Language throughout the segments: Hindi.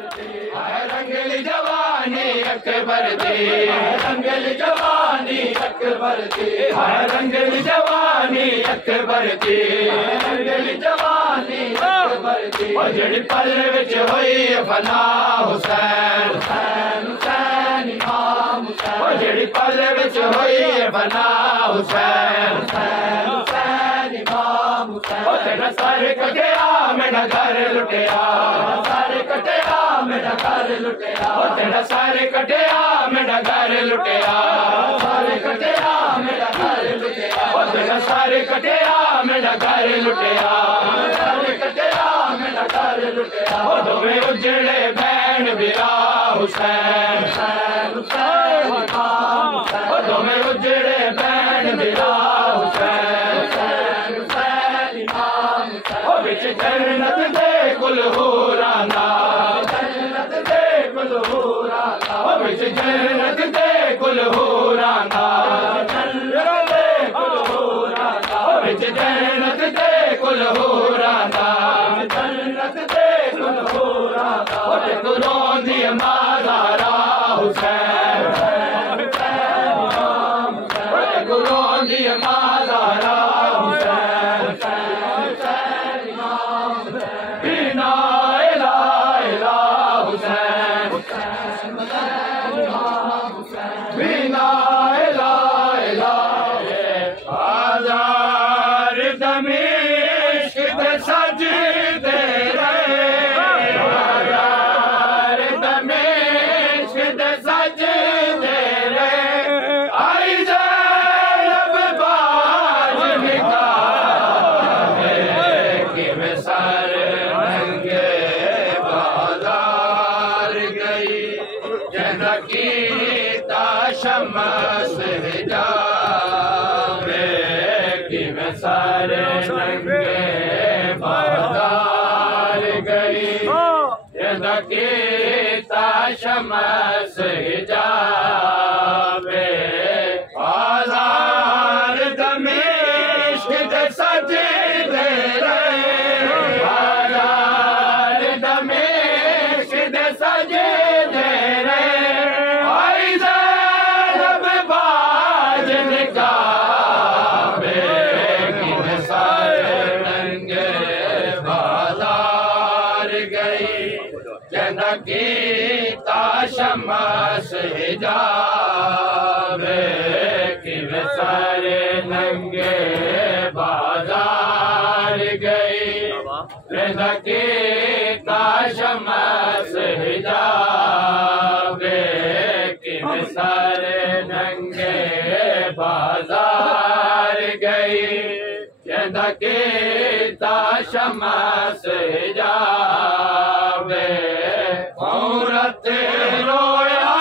रंगली जवानी अकबर दी, रंगली जवानी अकबर दी, रंगली जवानी अकबर दी, रंगली जवानी अकबर दी। जिहड़ी पल विच होई फना हुसैन, हुसैन हुसैन इमाम हुसैन। जिहड़ी पल विच होई फना हुसैन, हुसैन हुसैन इमाम हुसैन। तेरा सर कटिया मेरा घर लुटिया, सर कटिया मेरा घर लुटिया। तेरा सर कटिया मेरा घर लुटिया, सर कटिया मेरा घर लुटिया। तेरा सर कटिया मेरा घर लुटिया, सर कटिया मेरा घर लुटिया। दोवें उजड़े बैन बिरा हुसैन, हुसैन हुसैन इमाम हुसैन। दोवें उजड़े बैन बिरा हुसैन, हुसैन हुसैन इमाम हुसैन। बिच जन्नत दे गुलहूराना, जन्नत दे गुलहूराना। बिच जन्नत दे गुलहूराना, जन्नत दे गुलहूराना। बिच जन्नत दे गुलहूराना, जन्नत दे गुलहूराना। गुरों दी माज़ारा हुसैन, हुसैन इमाम हुसैन। गुरों दी माज़ारा हुसैन, हुसैन इमाम हुसैन। बिना इला इला हुसैन, हुसैन इमाम हुसैन। बिना इला इला आज़ार दमिश्क दे सजदे रहे, आज़ार दमिश्क दे सजदे रहे। आई ज़ैनब बाज निगाहे किवें सर नंगे बाज़ार गई। जना कीता शम्स हिजाबे किवें सर नंगे बाज़ार गई। जना कीता शम्स हिजाबे आज़ार दमिश्क दे सजदे रहे, आज़ार दमिश्क दे सजदे रहे। आई ज़ैनब बाज निगाहे किवें सर नंगे बाज़ार गई। जना कीता शम्स हिजाबे किवें सर नंगे बाज़ार गई। जना कीता शम्स हिजाबे किवें सर नंगे बाज़ार गई। जना कीता शम्स हिजाबे औरत रोया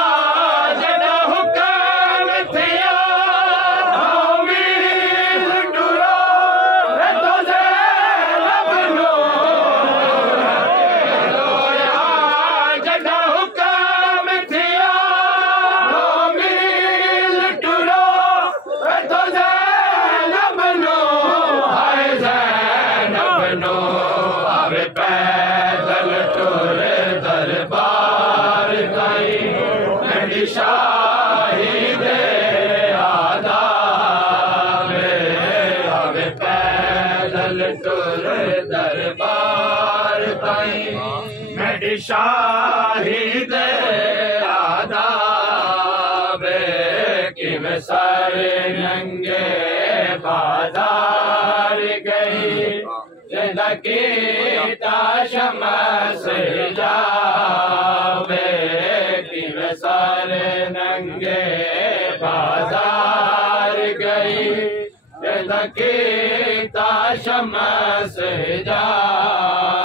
जदा हुक्म थिया। उम्मीद डुरा तो ज़ैनब नो रोया जदा हुक्म थिया। उम्मीद डुरा तो ज़ैनब नो, हाय ज़ैनब नो आवे पैदल टुरे दरबार गई। मेरी शाही दे आदाबे आवे पैदल टुरे दरबार गई। मेरी शाही दे आदाबे किवें सर नंगे बाज़ार गई। जना कीता शम्स हिजाबे किवें सर नंगे बाज़ार गई। जना कीता शम्स हिजाबे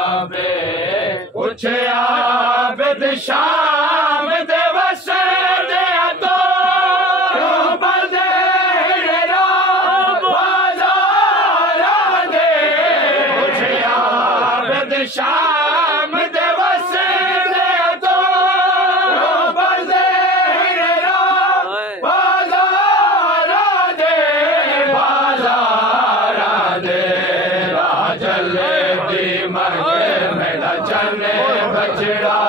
कुछ आबिद शाम दे वसदे तो बदेरा बाज़ार दे। कुछ आबिद शाम दे वसदे तो बदेरा बाज़ार दे, बाज़ार दे। राजल दी मग मेरा चने बचड़ा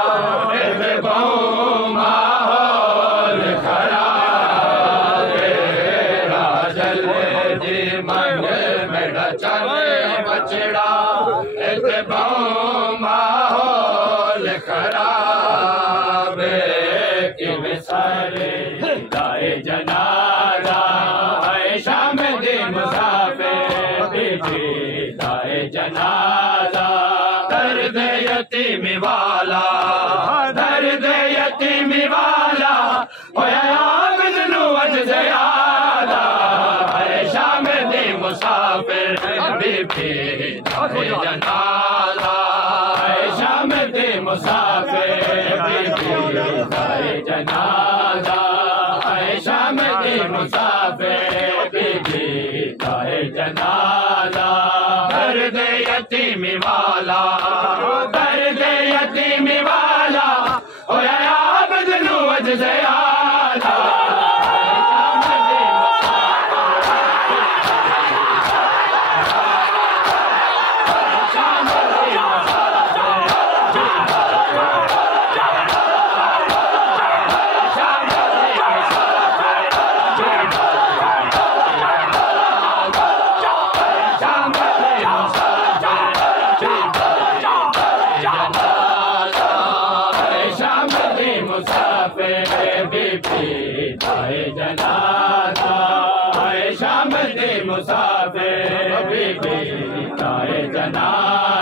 खराब कि विसारे दाए जनाजा है शाम दे मुसाफिर बीबी दाए जनाजा दर्द यतीमी वाला दर्द यतीमी वाला होया आबिद नु अज ज़यादा है शाम दे मुसाफिर बीबी दाए जनाजा है शाम दे मुसाफिर बीबी दाए जनाजा है शाम दे मुसाफिर बीबी दाए जनाजा दर्द यतीमी वाला दर्द यतीमी वाला होया आबिद नु अज ज़यादा मुसाफिर बीबी दाए जनाजा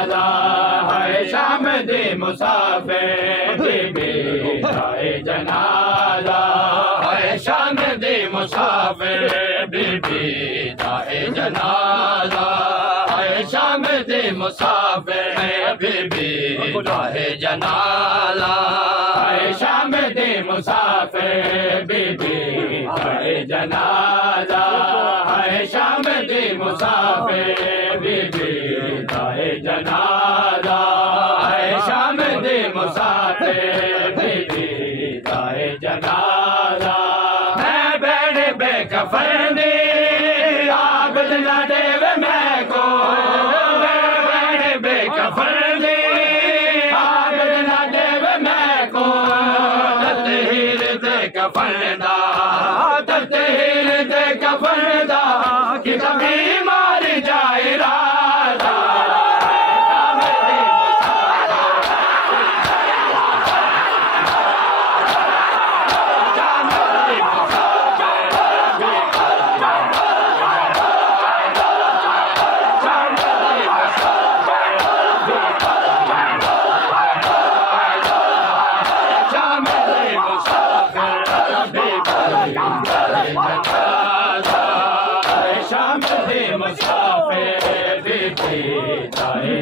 है शाम दे मुसाफिर बीबी दाए जनाजा है शाम दे मुसाफिर बीबी दाए जनाजा है शाम दे मुसाफिर बीबी दाए जनाजा है शाम दे मुसाफिर बीबी दाए जनाजा शाम दे मुसाफिर बीबी दाए जनाजा मैं बैठ बेकफन दे आबिद ना देव मैं को मैं बैठ बेकफन दे आबिद ना देव मैं को ततहीर दे कफन दा ततहीर दे कफन दा कि कभी मार जाए राजा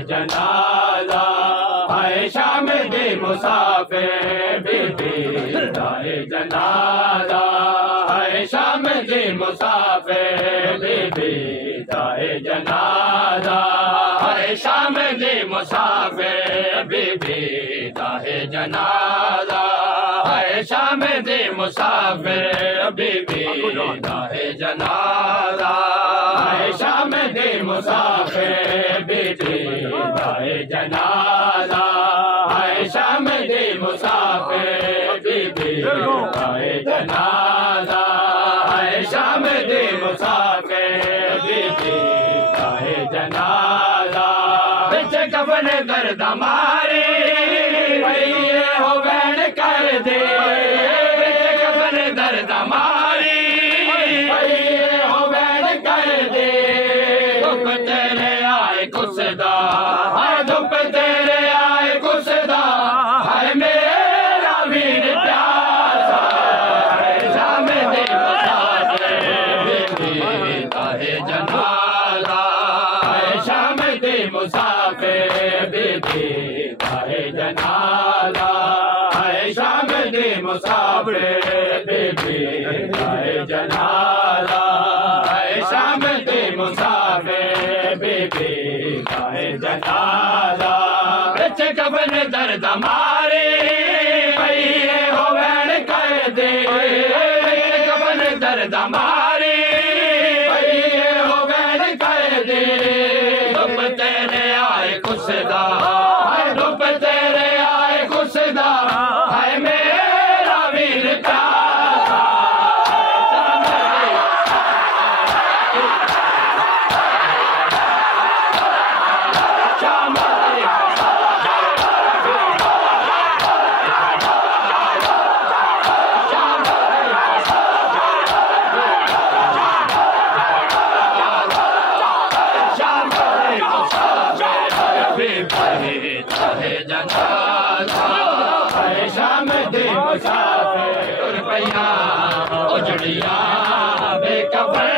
जनाजा है शाम दे मुसाफिर बीबी दाए जनाजा है शाम दे मुसाफिर बीबी दाए जनाजा है शाम दे मुसाफिर बीबी दाए जनाजा है शाम दे मुसाफिर बीबी दाए जनाजा है शाम दे मुसाफिर बीबी दाए जनाजा है शाम दे मुसाफिर बीबी दाए जनाजा है शाम दे मुसाफिर बीबी दाए जनाजा बिच कफन गर्द मारे भैये हो बैन कर दे बिच कफन दर्द मारे भैये हो बैन कर दे धुप तेरे आए कुसदा हाय धुप तेरे आए कुसदा हाय मेरा वीर प्यासा शाम दे मुसाफिर बीबी दाए जनाजा है शाम दे मुसाफिर बीबी दाए जनाजा है शाम दे मुसाफिर बीबी दाए जनाजा है शाम दे मुसाफिर बीबी दाए जनाजा बिच कफन दर्द मारे भैये हो बैन कर दे कफन दर्द मारे भैये हो बैन कर दे धुप तेरे आए खुशदा हाय धुप तेरे आए खुशदा हाय मेरा वीर प्यासा शाम दाहे जनाजा है शाम दे मुसाफिर तुर पैया उजड़िया बेकफन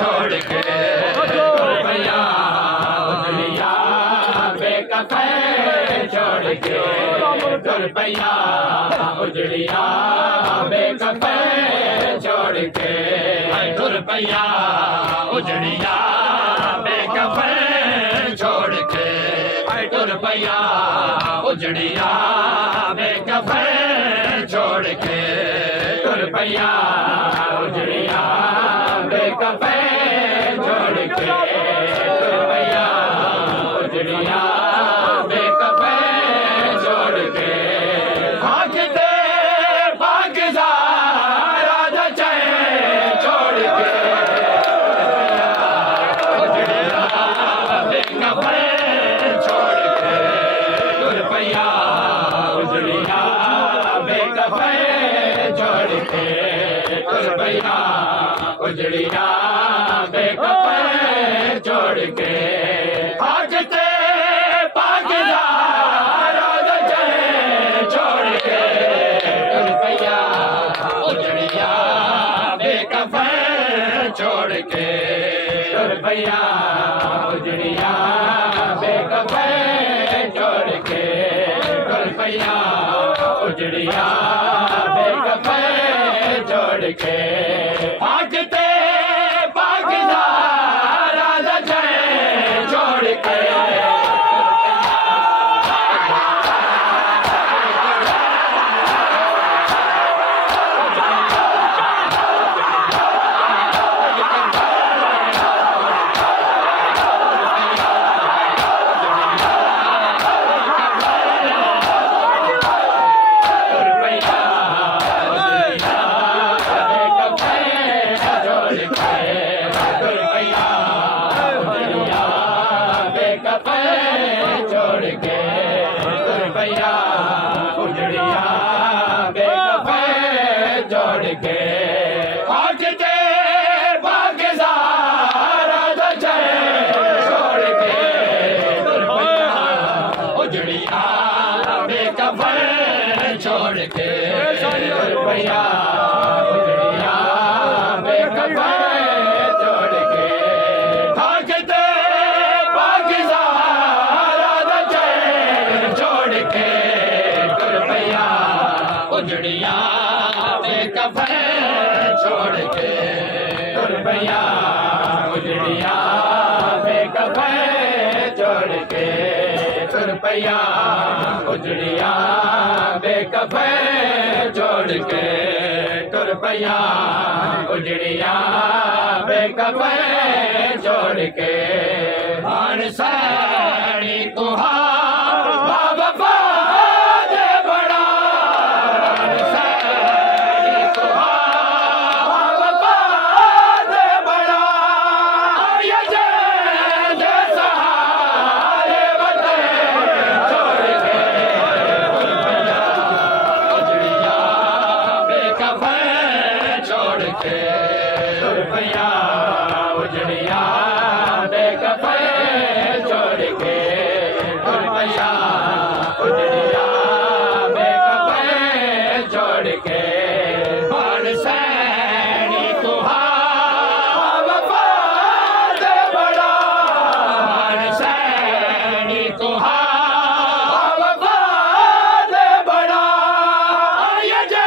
छोड़ के तुर पैया उजड़िया बेकफन छोड़ के तुर पैया उजड़िया बेकफन छोड़ के तुर पैया उजड़िया बेकफन छोड़ के तुर पैया उजड़िया बेकफन छोड़ के तुर पैया उजड़िया बेकफन छोड़ के तुर पैया उजड़िया बेकफन छोड़ के भागते भागजार राजा चैन छोड़ के उजड़िया बेकफन छोड़ के तुर पैया उजड़िया बेकफन छोड़ के तुर पैया उजड़िया बेकफन छोड़ के भागते भागजार राजा चैन छोड़ के तुर पैया उजड़िया बेकफन छोड़ के तुर पैया उजड़िया बेकफन छोड़ के तुर पैया उजड़िया बेकफन छोड़ के भागते भागजार राजा चैन छोड़ के छोड़ के तुर पैया उजड़िया बेकफन छोड़ के भागते भागजार राजा चैन छोड़ के तुर पैया उजड़िया बेकफन छोड़ के तुर पैया उजड़िया बेकफन छोड़ के तुर पैया उजड़िया बेकफन छोड़ के तुर पैया उजड़िया बेकफन छोड़ के मान साड़ी कुहा बाबा दे बड़ा साड़ी कुहा बाबा दे बड़ा ये जे सहारे बते छोड़ के उजड़िया बेकफन छोड़ के तुर पैया उजड़िया बेकफन छोड़ के तुर पैया उजड़िया बेकफन छोड़ के बाण सैनी कुहा बाबा दे बड़ा बाण सैनी कुहा बाबा दे बड़ा ये जे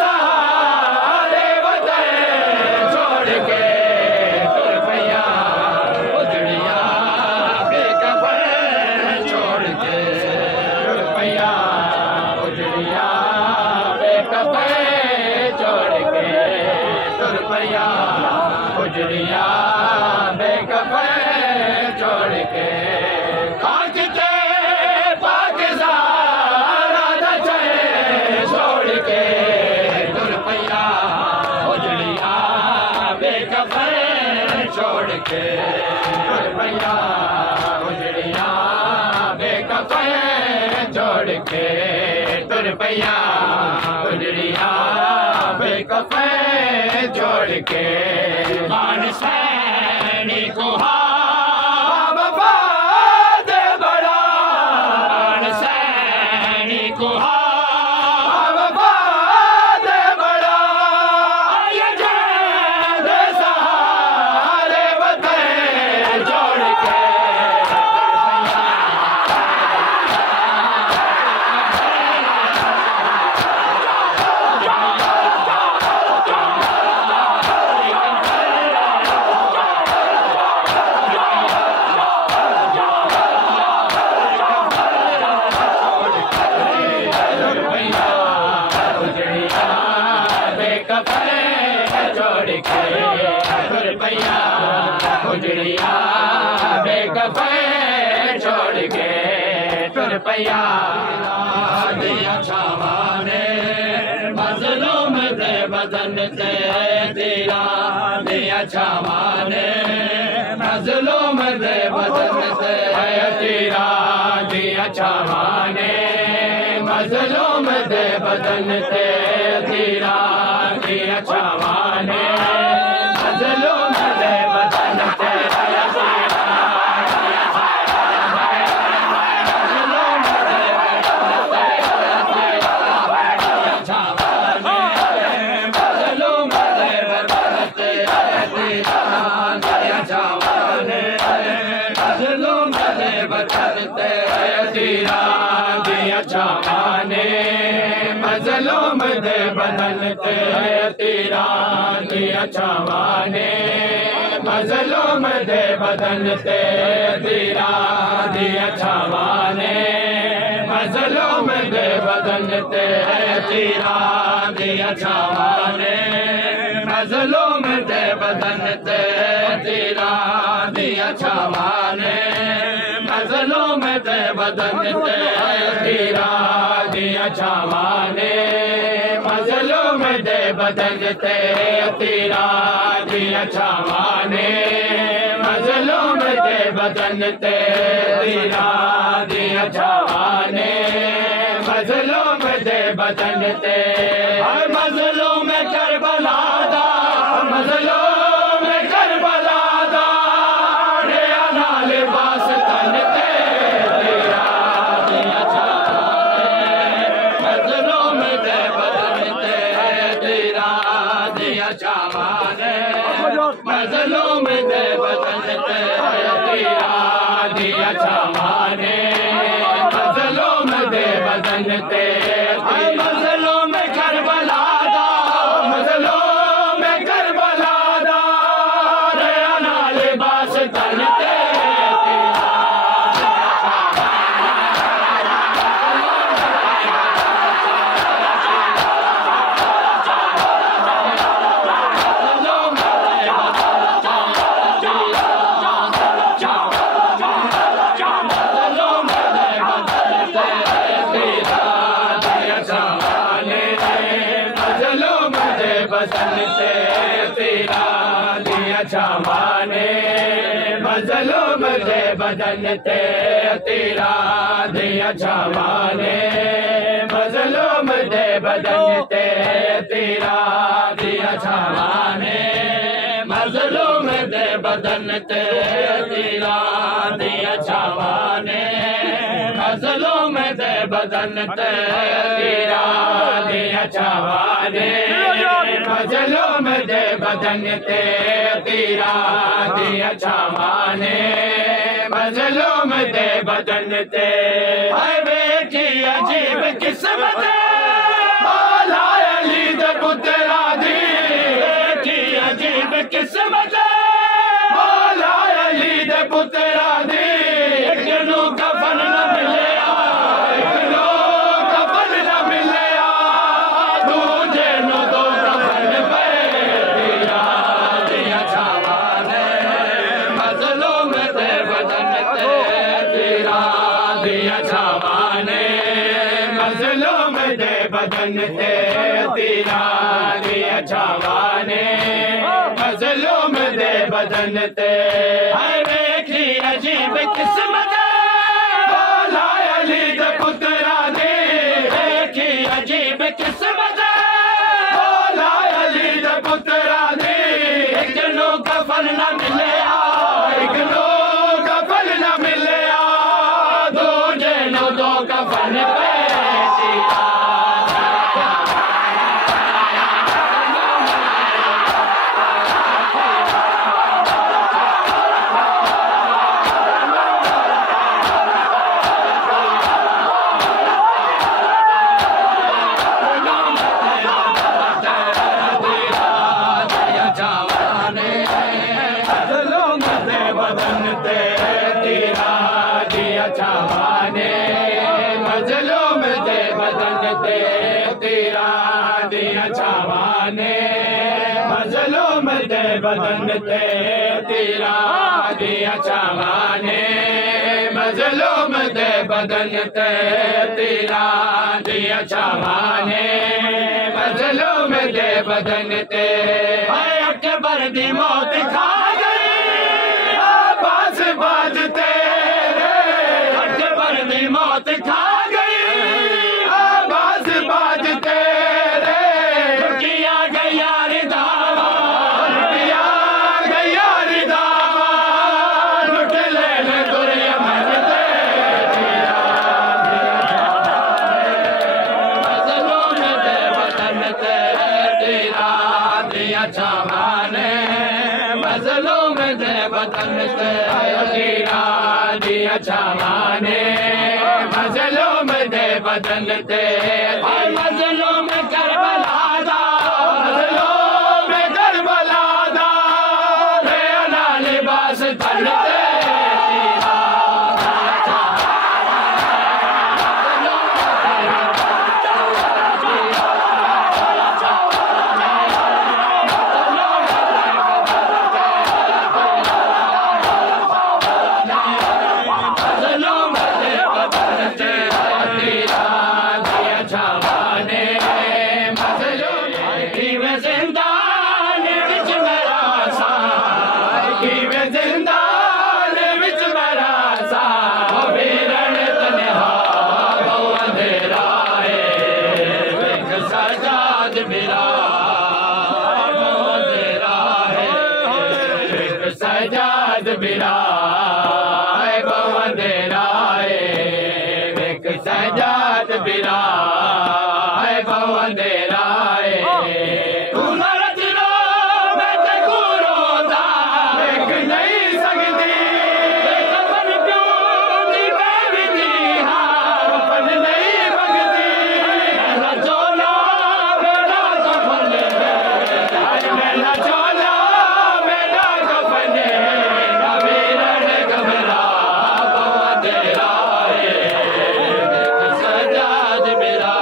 सहारे बते छोड़ के तुर पैया उजड़िया बेकफन छोड़ के तुर पैया उजड़िया बेकफन छोड़ के तुर पैया उजड़िया बेकफन छोड़ के भागते भागजार राजा चैन छोड़ के तुर पैया उजड़िया बेकफन छोड़ के तुर पैया उजड़िया बेकफन छोड़ के तुर पैया उजड़िया बेकफन छोड़ के मान सैनी कुहा बाबा दे बड़ा पैया दिया छावाने मजलूम दे बदन ते तेरा दिया छावाने मजलूम दे बदन ते तेरा दिया छावाने मजलूम दे बदन ते तेरा दिया छावाने मजलूम दे बदन ते मजलूम दे बदन ते तेरा दिया छावाने मजलूम दे बदन ते तेरा दिया छावाने मजलूम दे बदन ते तेरा दिया छावाने मजलूम दे बदन ते तेरा दिया छावाने मजलूम दे बदन ते तेरा दिया छावाने मजलूम दे बदन ते तेरा दिया छावाने मजलूम दे बदन ते तेरा दिया छावाने मजलूम दे बदन ते मजलूम करबला दा मजलूम करबला दा रे आना लिबास तन ते तेरा दिया मजलूम दे बदन ते तेरा दिया छावाने मजलूम दे बदन ते तेरा दिया छावाने मजलूम दे बदन ते मजलूम करबला दा मजलूम करबला दा रे आना लिबास तन ते बदन ते तेरा दिया छावाने मजलूम दे बदन ते तेरा दिया छावाने मजलूम दे बदन ते तेरा दिया छावाने मजलूम दे बदन ते तेरा दिया छावाने मजलूम दे बदन ते तेरा दिया छावाने मजलूम दे बदन ते तेरा दिया छावाने मजलूम दे बदन ते बेटी अजीब किस्मत मौला अली दे पुत्रा दी बेटी अजीब किस्मत मौला अली दे पुत्रा दी किनू कफन न मिले मजलूम दे बदन ते तेरा दिया छावाने मजलूम दे बदन ते देखी अजीब किस्मत मौला अली दे पुत्रा दी देखी अजीब किस्मत मौला अली दे पुत्रा दी किनू कफन न मिले किनू कफन न मिले दूजे नो दो कफन पे छावाने मजलूम दे बदन ते तेरा दिया छावाने मजलूम दे बदन ते तेरा दिया छावाने मजलूम दे बदन ते तीरां दियां छावां ने मजलूम दे बदन ते अकबर दी मौत खा गई अब्बास बाज तेरे अकबर दी मौत खा गई अब्बास बाज तेरे किया गया रिदावा किया गया रिदावा लुट लेने दुनिया मन दे मजलूम दे बदन ते तेरा दिया छावां ने मजलूम दे बदन ते तेरा दिया छावां ने मजलूम दे बदन ते मजलूम करबला दा मजलूम करबला दा रे अला लिबास तन ते सजाद बिरा बवंदेरा एक सजाद बिरा बवंदेरा तू न रचना मैं ते गुरोदा एक नहीं सकती कफन क्यों दी बेबी हाँ कफन नहीं मंगती मेरा चोला मेरा कफन मेरा चोला मेरा कफन नवीरन घबरा बवंदेरा सजाद बिरा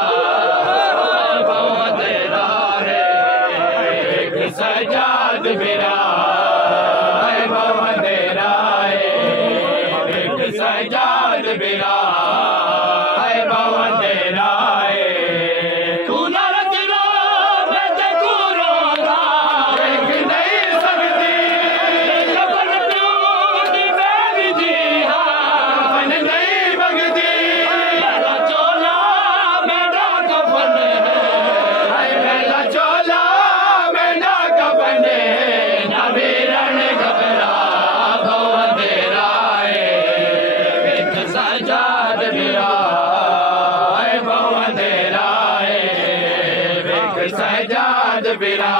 बवंदेरा सजाद बिरा बवंदेरा सजाद बिरा बवंदेरा तू न रचना मैं ते गुरोदा एक नहीं सकती कफन क्यों दी बेबी जी हाँ कफन नहीं मंगती मेरा चोला मेरा कफन मेरा चोला मेरा कफन नवीरन घबरा बवंदेरा एक सजाद बिरा बवंदेरा एक सजाद बिरा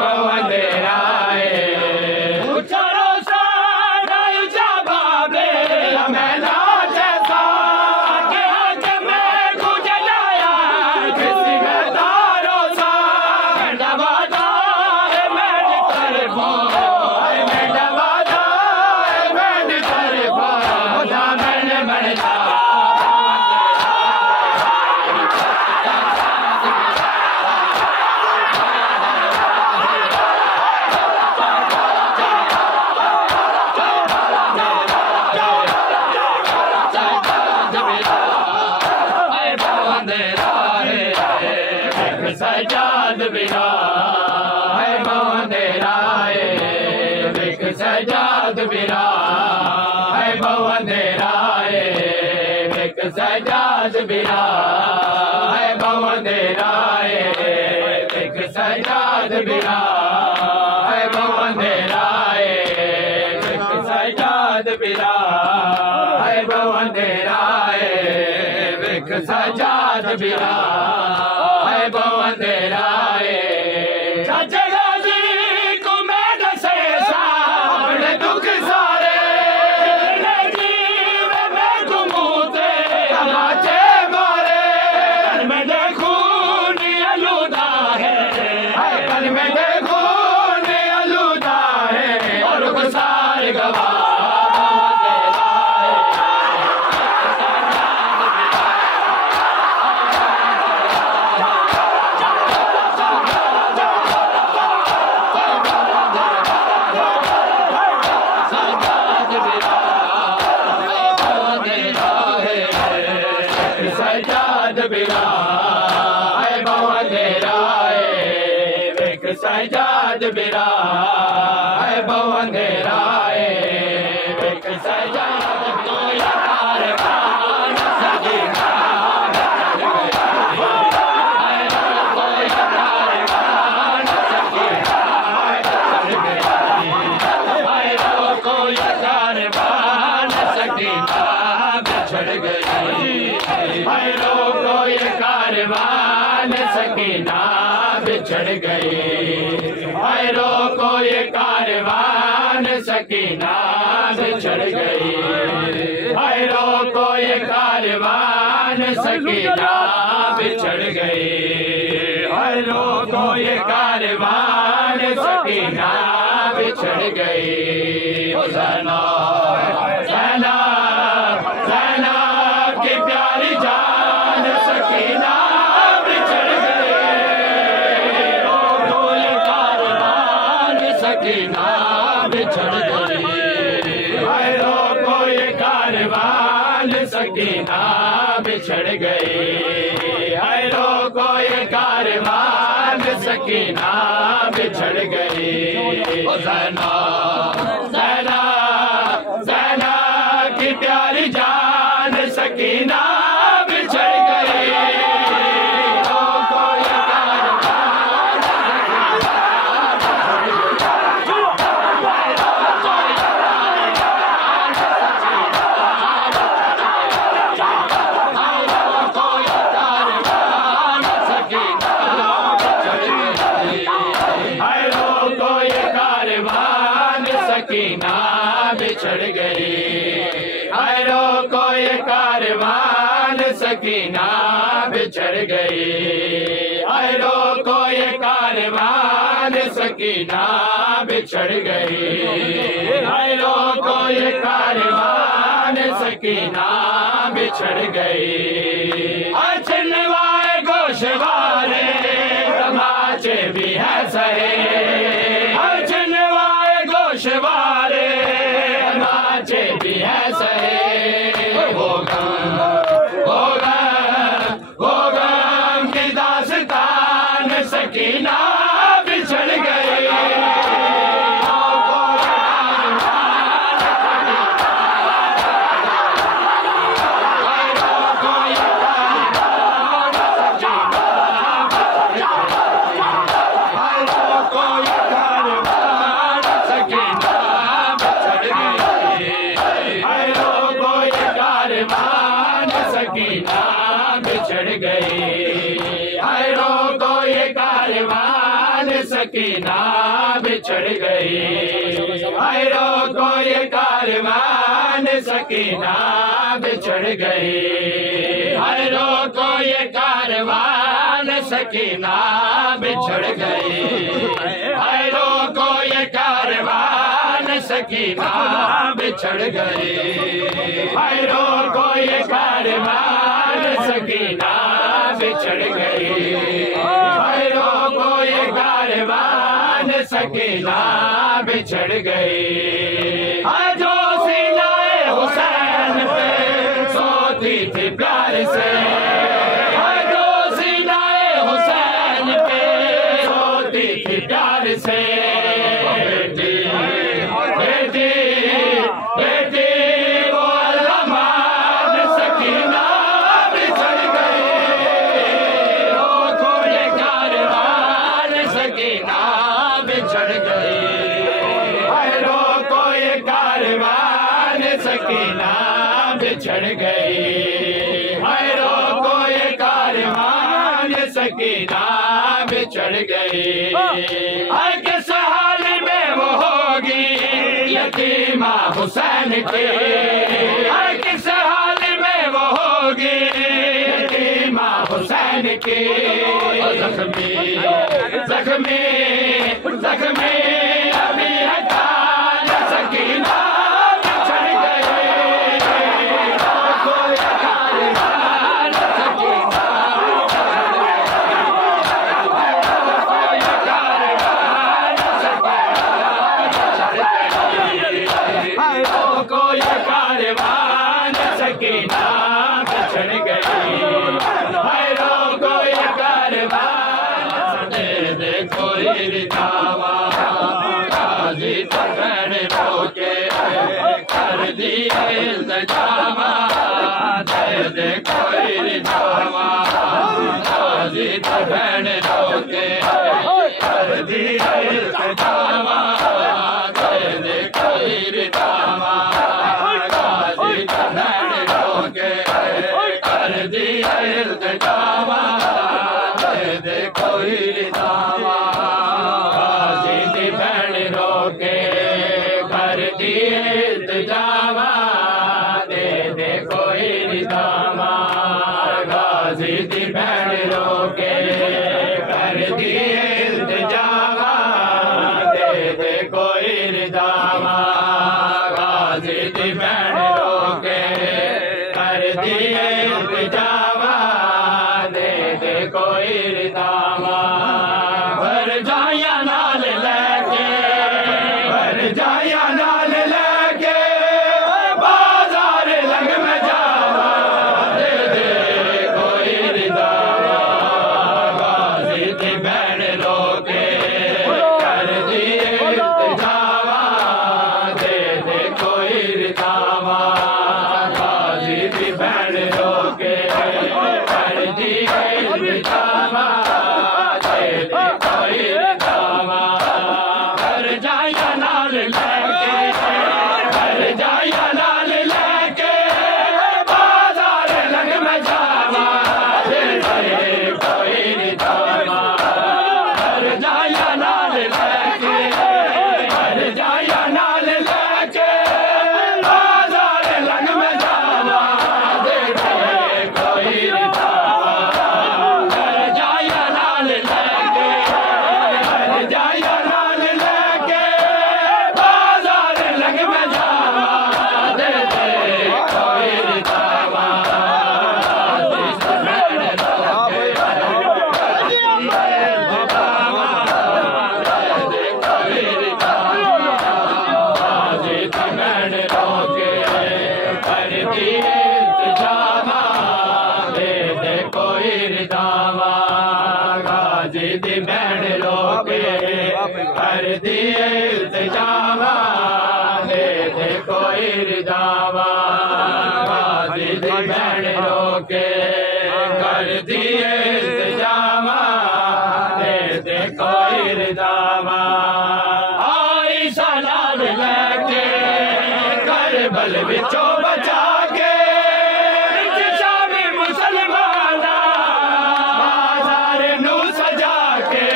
बवंदेरा उचारो सारा उचा बाबे मैना जैसा आके आके मैं तुझे लाया किसी में तारो सा डबादा है मैं तरफा मैं डबादा है मैं तरफा खुदा मैंने बनता सजाद बिरा बवंदेरा एक सजाद बिरा बवंदेरा एक सजाद बिरा बवंदेरा एक सजाद बिरा बवंदेरा एक सजाद बिरा बवंदेरा एक सजाद बिरा बवंदेरा चाचा गाजी को मैं दसे अपने दुख सारे जीव में घूमते तमाचे मारे मैं देखूं अलूदा है कल में देखूं अलूदा है और सारे गवा सजाद बिरा बहुत अंधेराए वेख सजाद बिरा बहुत अंधेराए वेख सजाद तो यार खान सजीना सकीना बिछड़ गई हैरो को ये कारवान सकीना बिछड़ गई हैरो को ये कारवान सकीना बिछड़ गई हैरो को ये कारवान सकीना बिछड़ गई ज़ैना ज़ैना ज़ैना की प्यारी जान सकीना सकीना बिछड़ गई हैरो को ये कारवान सकीना बिछड़ गई हैरो को ये कारवान सकीना बिछड़ गई ज़ैना ज़ैना ज़ैना की प्यारी जान सकीना बिछड़ गई सकीना बिछड़ गई हैरो को ये कारवान सकीना बिछड़ गई हैरो को ये कारवान सकीना बिछड़ गई हैरो को ये कारवान सकीना बिछड़ गई छिनवाए गोशवारे तमाचे भी है सहे गोशवारे नाचे भी है सहे हो गम की दास्तान सकीना बिछड़ गई सकीना बिछड़ गई हैरो को ये कारवान सकीना बिछड़ गई हैरो को ये कारवान सकीना बिछड़ गई हैरो को ये कारवान सकीना बिछड़ गई हैरो को ये कारवान सकीना बिछड़ गई हैरो को ये कारवान सकीना बिछड़ गई हैरो को ये कारवान सकीना बिछड़ गई जो सीनाए हुसैन पे सोती थी प्यार से जो सीनाए हुसैन पे सोती थी प्यार से बेटी बेटी बेटी वो अल्लाह सकीना बिछड़ गई को ये कारवान सकीना बिछड़ गई हैरो को ये कारवान सकीना बिछड़ गई हैरो को ये कारवान सकीना बिछड़ गई किस हाल में वो होगी यतीमा हुसैन की किस हाल में वो होगी यतीमा हुसैन की जख्मी जख्मी जख्मी अभी हटान सकीना बिछड़ गई को ये कारवान सकीना बिछड़ गई कोई रिदावा गाजी तगड़ रोके कर दिए इल्तिजामा दे दे कोई रिदावा गाजी तगड़ रोके कर दिए इल्तिजामा दे दे कोई रिदावा गाजी तगड़ रोके कर दिए इल्तिजामा दे दे कोई रिदावा गाजी दी भैन रोके कर दिए इल्तिजामा दे दे कोई रिदावा गाजी दी भैन रोके कर दिए इल्तिजामा दे दे कोई रिदावा गाजी दी भैन रोके कर दिए इल्तिजामा दे दे कोई रिदावा भर जाया नाल लेके भर जाया नाल लेके बाजार लंग में जावा दे दे कोई रिदावा गाजी दी भैन रोके कर दिए इल्तिजामा दे दे कोई रिदावा गाजी दी भैन रोके कर दिए इल्तिजामा दे दे कोई रिदावा कर जाया नाल लेके कर जाया नाल लेके बाजार लंग में जावा दे दे कोई रिदावा कर जाया नाल लेके कर जाया नाल लेके बाजार लंग में जावा दे दे कोई रिदावा कर जाया नाल लेके कर जाया नाल लेके बाजार लंग में जावा दे दे कोई रिदावा गाजी दी भैन रोके कर दिए इल्तिजामा दे दे कोई रिदावा गाजी दी भैन रोके कर दिए इल्तिजामा दे दे कोई रिदावा आई सलाल लेके करबल विचों बचा के शामी मुसलमाना बाजार नू सजा के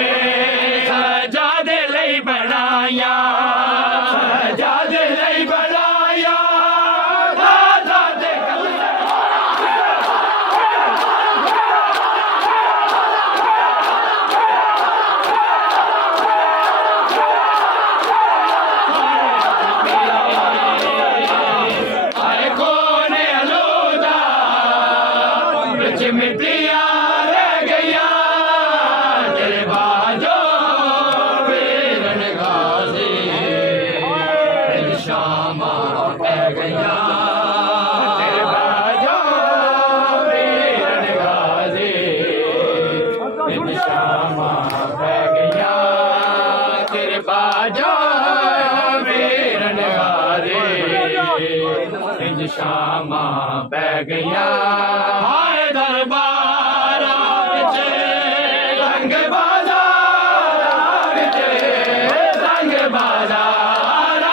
सजादे लई बनाया सजादे लई बनाया आजादे आए कोने अलूदा बिच मिट्टियां रह गया तेरे बाजो वीरन गाजी शामा पै गया तेरे बाजो वीरन गाजी शामा पै गया तेरे बाजो वीरन गाजी शामा पै गया हाय दरबार रंग बाजार रंग बाजार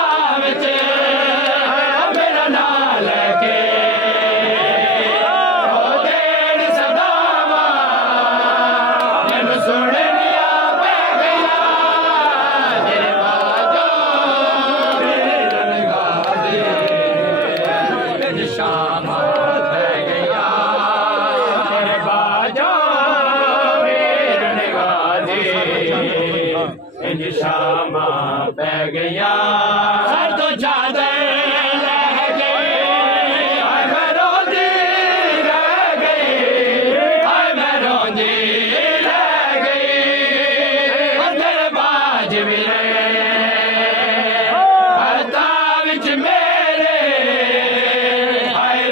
मेरा नाम लेके देर सदावा मैनू सुनिया पै गया तेरे बाजो वीरन गाजी शामा पै गया तेरे बाजो वीरन गाजी शामा पै गया सर तो चादर रह गए मैं रोंदी रह गई मैं रोंदी रह गई तेरे बाज भी हरता विच मेरे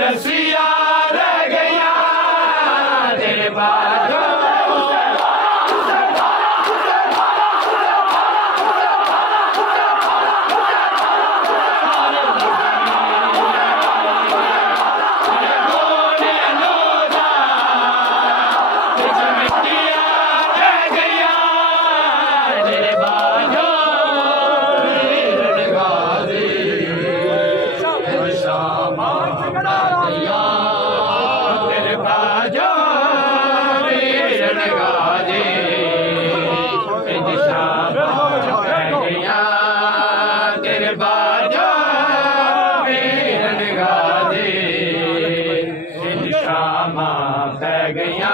रसिया रह गया तेरे बाजो शामा पै गया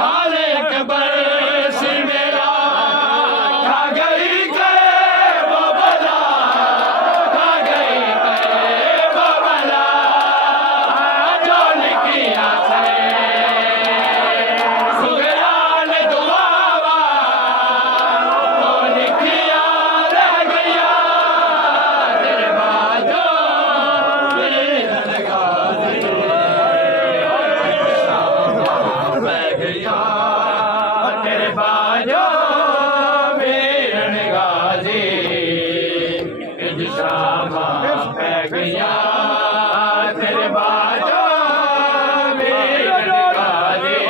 हाले अकबर से मेरा खा गई के वो बला खा गई के वो बला जो लिखिया थे सुगरान दुआवा वो लिखिया रह गया तेरे बाजो लगा तेरे बाजो वीरन गाजी शामा पै गया तेरे बाजो वीरन गाजी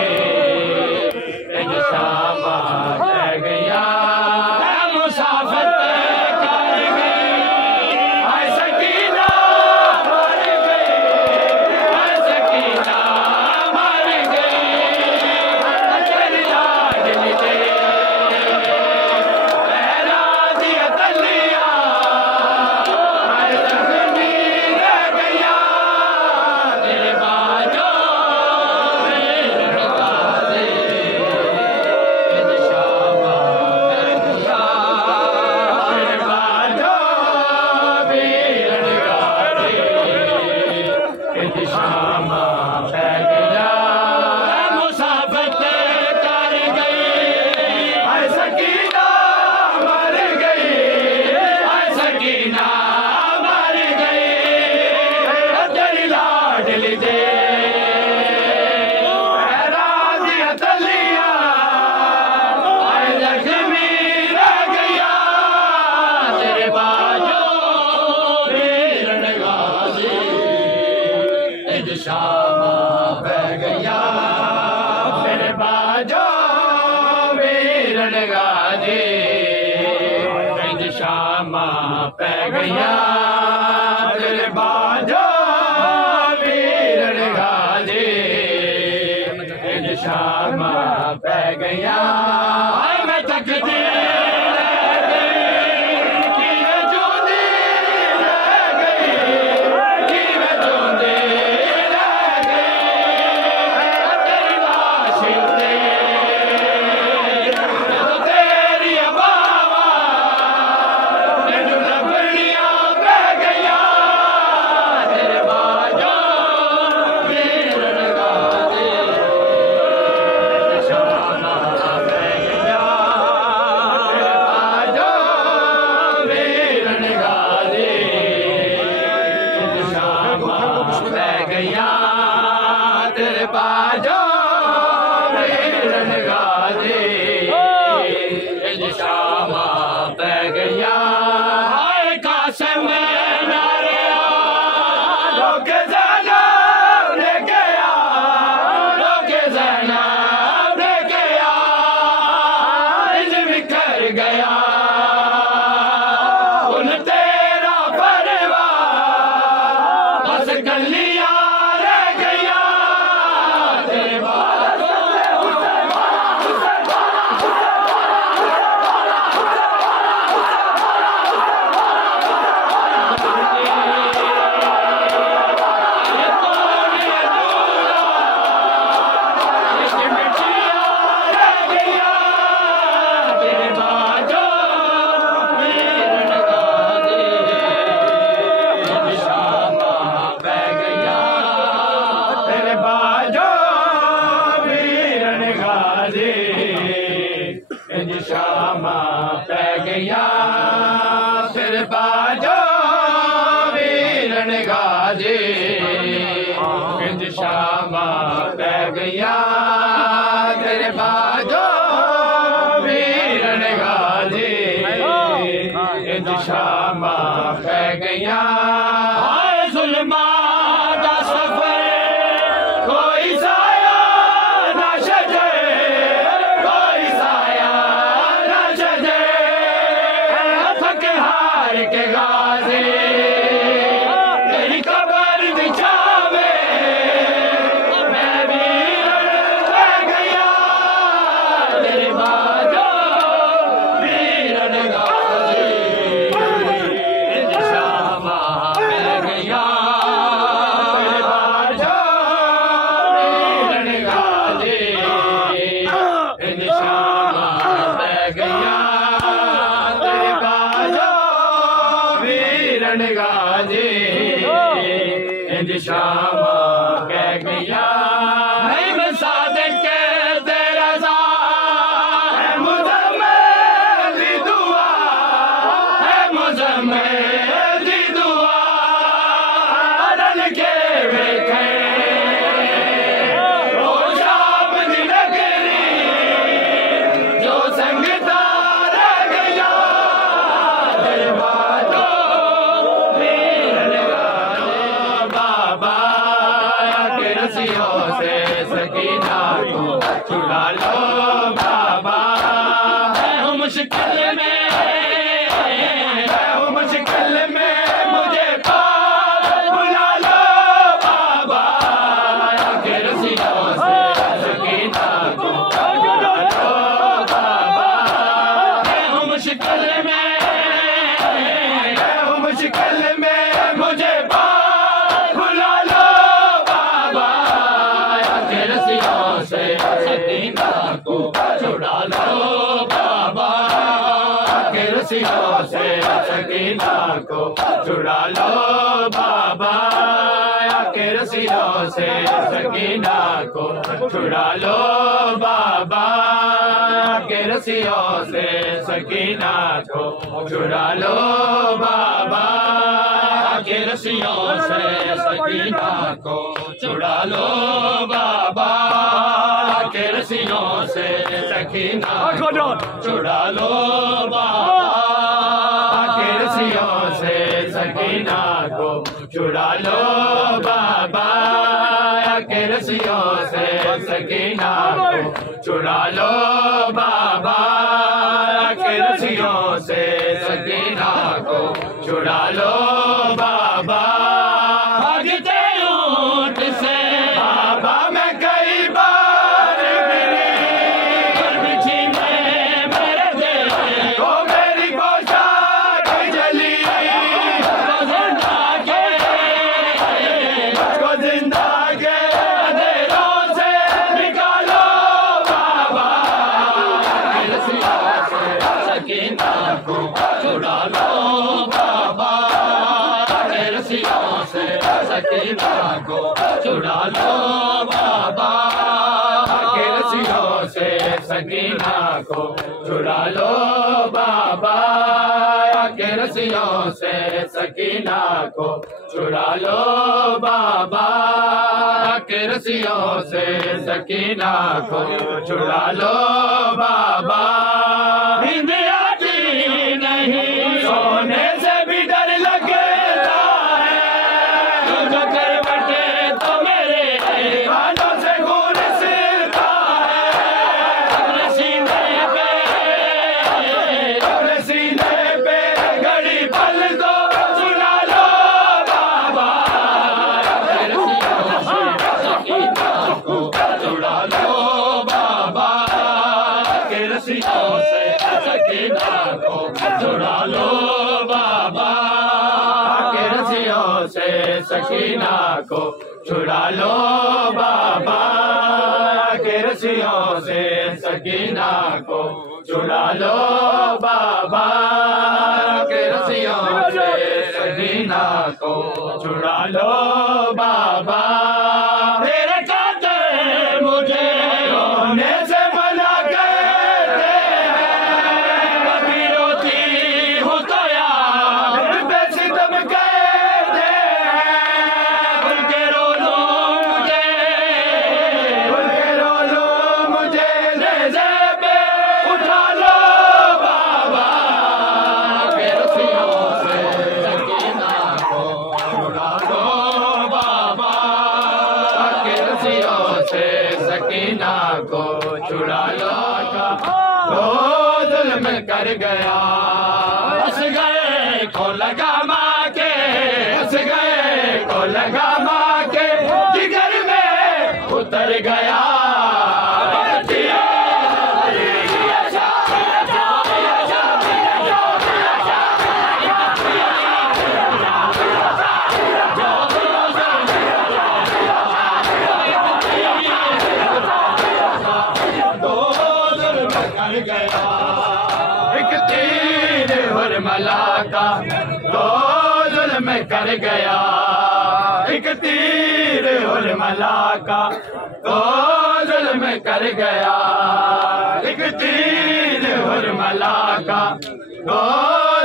शामा पै गया मुसाफिर कर गई हाय सकीना मर गई हाय सकीना मर गई तेरी लाडली दे पहरा दिया तलिया हाय जख्मी रह गया तेरे बाजो वीरन गाजी शामा पै गया तेरे बाजो वीरन गाजी शामा पै गया मुसाफिर कर गई हाय सकीना मर गई हाय सकीना मर गई तेरी लाडली दे पहरा दिया तलिया हाय जख्मी रह गया तेरे बाजो वीरन गाजी शामा पै गया तेरे बाजो वीरन गाजी शामा पै गया तेरे बाजो वीरन गाजी शामा पै गया मैं तकदीर तेरे बाजो वीरन गाजी शामा पै गया हाय कासिम नारिया लोके ज़ैना ले गया लोके ज़ैना ले गया बिखर गया उन तेरा परवार बस गलियां रह गया तेरे बाजो शामा पै गया तेरे बाजो वीरन गाजी शामा पै गया तेरे बाजो वीरन गाजी शामा पै गया हाय जुल्मा दा सफर कोई साया ना शजे कोई साया ना शजे थक हार के गाजी तेरी कबर बिछावे मैं वीरन रह गया तेरे बाजो वीरन गाजी शामा पै गया तेरे बाजो शामा कह गया है सादिक के तेरा सा है मुज़म्मिल दी दुआ है मुज़म्मिल दी दुआ रल के वेखे ओ शाम दी नगरी जो संगता रह गया दरबारो बाबा के रसियों से सकीना को छुड़ा लो बाबा है हूँ मुश्किल में मुझे पार बुला लो बाबा के रसियों से सकीना को छुड़ा लो बाबा है हूँ मुश्किल में मुझे पार बुला लो बाबा के रसियों से सकीना को छुड़ा लो बाबा के रसियों से सकीना को छुड़ा लो बाबा के रसियों से सकीना को छुड़ा लो बाबा के रसियों से सकीना को छुड़ा लो बाबा के रसियों से सकीना को छुड़ा लो बाबा के रसियों से सकीना को छुड़ा लो बाबा के रसियों से सकीना को छुड़ा लो बाबा के रसियों से सकीना को छुड़ा लो बाबा के रसियों से सकीना को छुड़ा लो बाबा भागते ऊंट से बाबा मैं कई बार गिरी बिछी में मेरे दिल को मेरी पोशाक जली को जिंदा के अंधेरों से निकालो बाबा के रसियों से सकीना को छुड़ा लो बाबा के रसियों से सकीना को छुड़ा लो बाबा के रसियों से सकीना को छुड़ा लो बाबा के रसियों से सकीना को छुड़ा लो बाबा के रसियों से सकीना को छुड़ा लो बाबा नींद आती नहीं सोने से भी डर लगता है जो करवटे तो मेरे कानों से खून सिरता है अपने सीने पे घड़ी पल दो सुना लो बाबा के रसियों से सकीना को छुड़ा लो बाबा के रसियों से सकीना को छुड़ा लो बाबा के रसियों से सकीना को छुड़ा लो बाबा के रसियों से सकीना को छुड़ा लो बाबा के रसियों से सकीना को छुड़ा लो बाबा तेरे कांटे मुझे रोने से मना करते हैं कभी रोती हूँ तो यार बेसितम कहते हैं खुल के रो लो मुझे नेज़े पे उठा लो बाबा के रसियों से सकीना को छुड़ा लो बाबा के रसियों से सकीना को छुड़ा लो वो जुल्म कर गया हंस गए को लगा माँ के हंस गए को लगा माँ के जिगर में उतर गया एक तीर हुरमला का दो जुल्म कर गया एक तीर हुरमला का तो जुल्म कर गया, एक तीर हुरमला का तो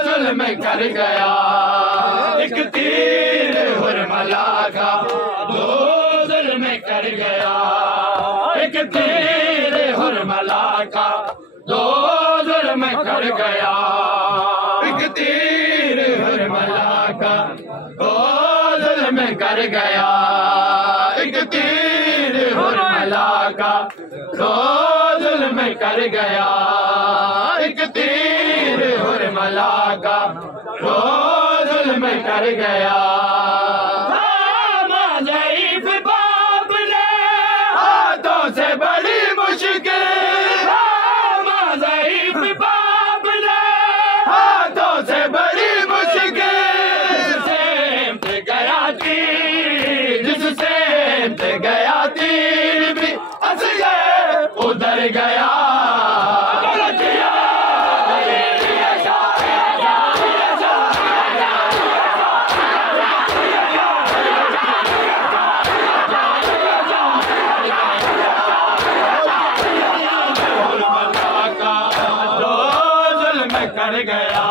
जुल्म कर गया, एक तीर हुरमला का तो जुल्म कर गया, एक तीर हुरमला का तो जुल्म कर गया, एक तीर हुरमला का तो जुल्म कर गया, एक तीर हुरमला का तो जुल्म कर गया, एक तीर हुरमला का तो जुल्म कर गया। ज़ईफ़ बाप ने हाथों से बड़ी मुश्किल, ज़ईफ़ बाप ने हाथों से बड़ी मुश्किल से गया तीर, जिससे गया तीर भी असले उधर गया। कर गया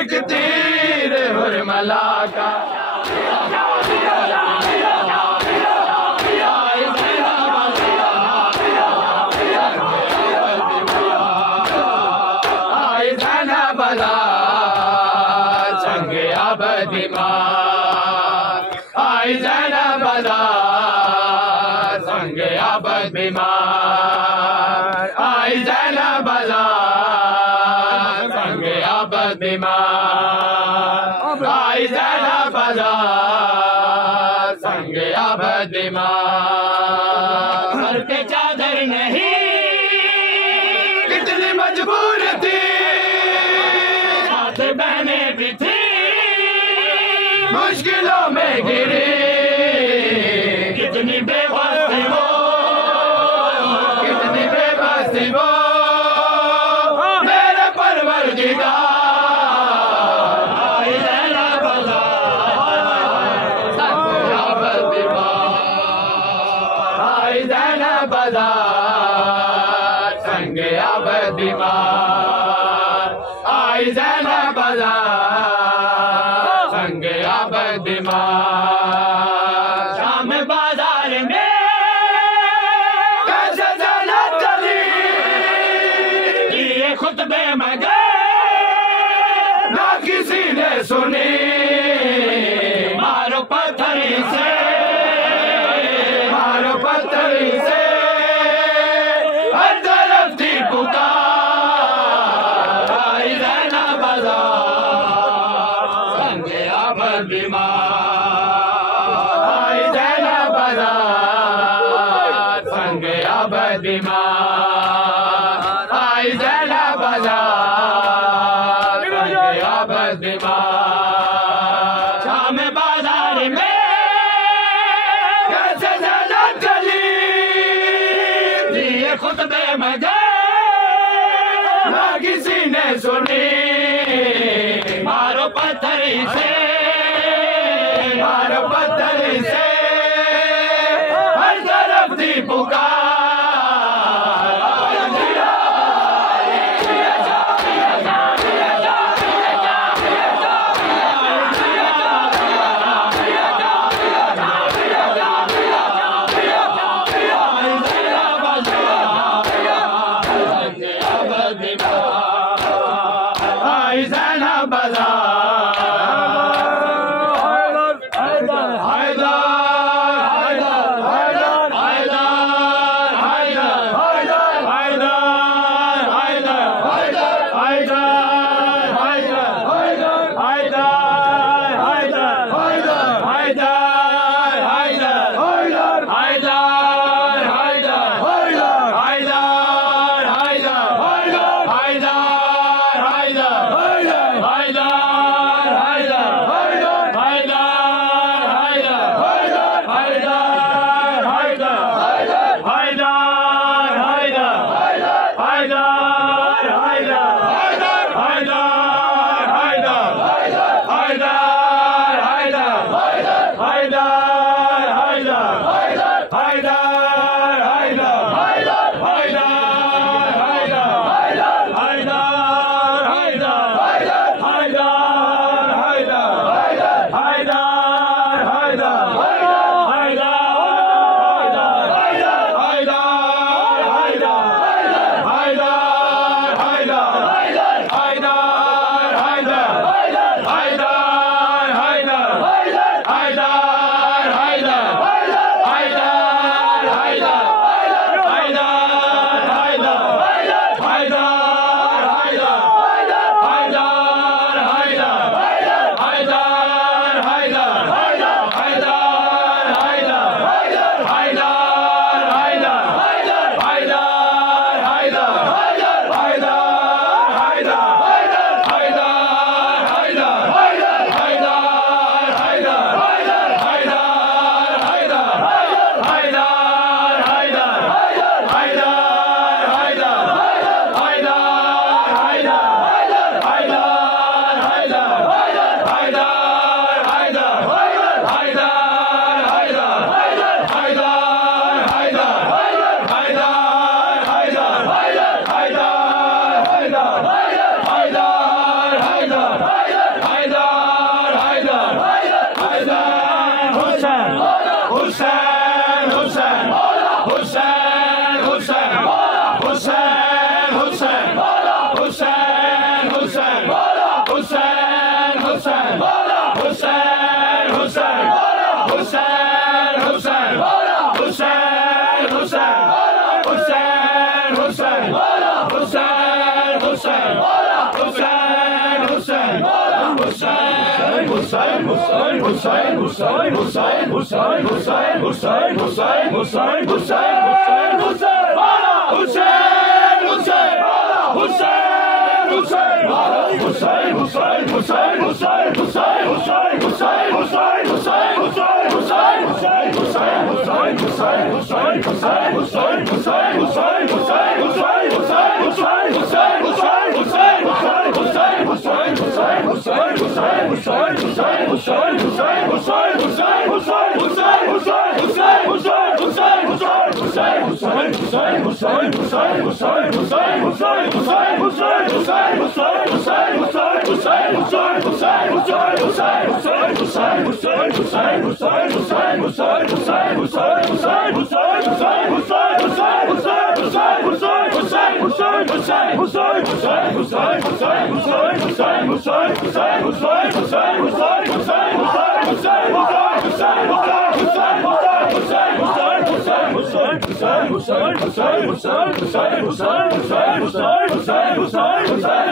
एक तीर हुरमला का, आई ज़ैनबला संगे अबदिमा, आई ज़ैनबला संगे अबदिमा, आई ज़ैनबला बीमार, आई ज़ैनबला संगे बीमार, सर पे चादर नहीं कितनी मजबूर थी, साथ बहने भी थी मुश्किलों में गिरी, कितनी बेबस थी वो, कितनी बेबस थी वो मेरे परवरदिगार। ज़ैनबला संगे बीमार, आई ज़ैनबला संगे बीमार, शाम बाजार में कैसे ज़ैनब चली, ये खुतबे मगर ना किसी ने सुनी, मारो पत्थर से, मारो पत्थर से हर तरफ थी पुकार, आई ज़ैनबला संगे बीमार, आई ज़ैनबला संगे बीमार, आई ज़ैनबला संगे बीमार, शाम बाजार में कैसे ज़ैनब चली, ये खुतबे मगर ना किसी ने सुनी, मारो पत्थर से, मारो पत्थर से हर तरफ थी पुकार, आई ज़ैनबला हैदर हैदर हैदर हैदर Hussein